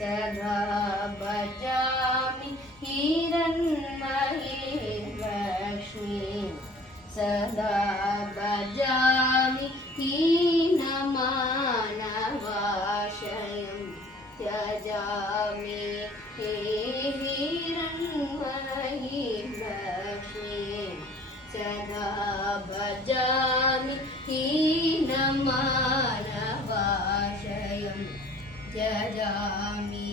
सदा भजामि हिरण्मयीं लक्ष्मीं सदा भजामि हीनमानवाश्रयं त्यजामि हिरण्मयीं लक्ष्मीं सदा भजामि हीनमानवाश्रयं त्यजामि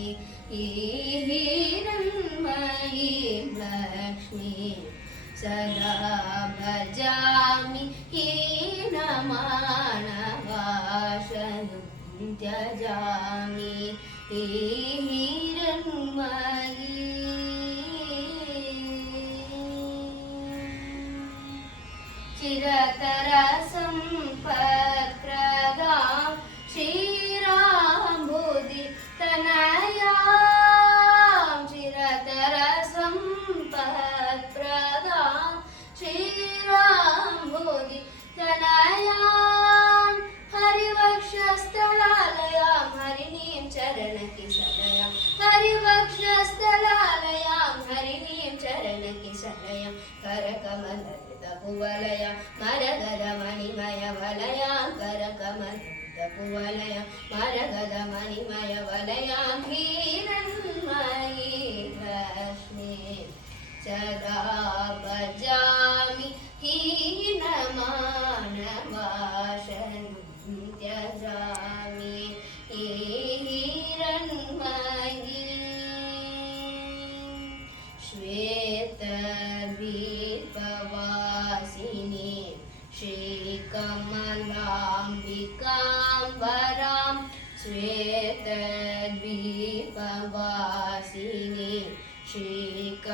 हिरण्मयीं लक्ष्मीं सदा भजामि हीनमानवाश्रयं त्यजामि हिरण्मयीं चिरतरसम्पत्प्रदां श्रीराम्बुधितनयां चिरतरसम्पत्प्रदां श्रीराम्बुधितनयां हरिवक्षस्थलालयां हरिणीं चरणकिसलयां हरिवक्षस्थलालयां हरिणीं चरणकिसलयां करकमलकुवलया मरगदमणिमय वलयां करकमलकुवलया मरगदमणिमय वलयां हिरण्मयीं लक्ष्मीं सदा भजामि हीनमानवाश्रयं त्यजामि हिरण्मयीं श्वेतद्वीपवासिनी श्रीकमलाम्बिकां वरां श्वेतद्वीपवासिनी श्रीकमलाम्बिकां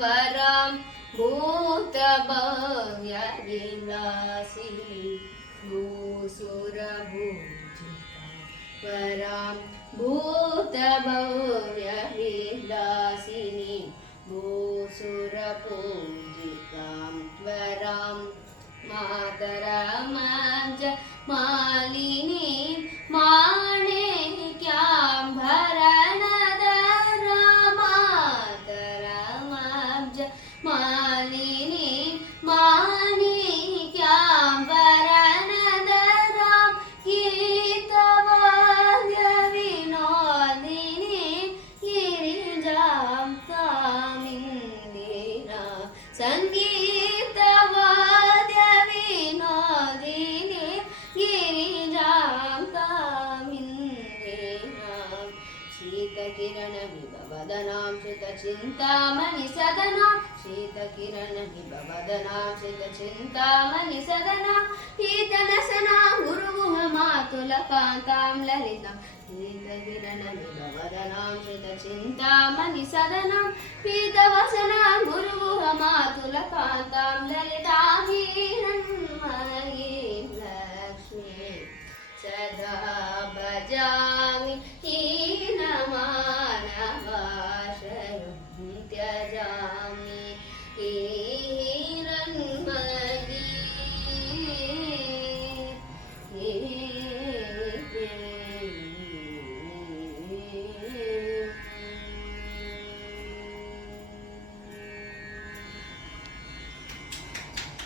वरां भूतभव्यविलासिनी भूसुरभूजितां वरां भूतभव्यविलासिनी भूसुरपूजितां वरां मातरमञ्ज मालिनीं माणिक्याम्बरनदरा मातरमञ्ज मालिनीं माणिक्याम्बरनदरां गीतवाद्यविनोदिनीं गिरिजां कामिन्दीना सङ्गीतवाद्यविनोदिनीं गिरिजां कामिन्दीनां शीतकिरणविभवदनां श्रितचिन्तामणिसदनां शीतकिरणविभवदनां श्रितचिन्तामणिसदनां शीतनसनां गुरुगुहमातुलकान्तां ललितां शीतकिरणविभवदनां श्रितचिन्तामणिसदनां शीतवसनां गुरुगुहमातुलकान्तां ललितां हिरण्मयीं लक्ष्मीं सदा भजामि